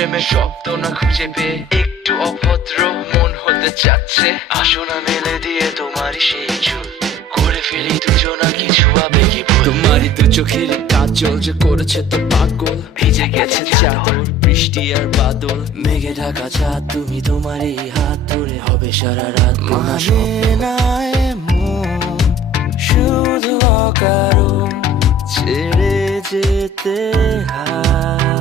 প্রেমের শব্দ না খুঁজে পেয়ে একটু অভদ্র মন হতে চাচ্ছে। আসো না মেলে দিয়ে তোমারই সেই চুল, করে ফেলি দুজনা কিছু আবেগী ভুল। তোমারই দু চোখের কাজল যে করেছে তো পাগল, ভিজে গেছে চাদর বৃষ্টি আর বাদল, মেঘে ঢাকা চাঁদ তুমি তোমারই হাত ধরে হবে সারা রাত। মানে না এমন শুধু অকারণ ছেড়ে যেতে হয়।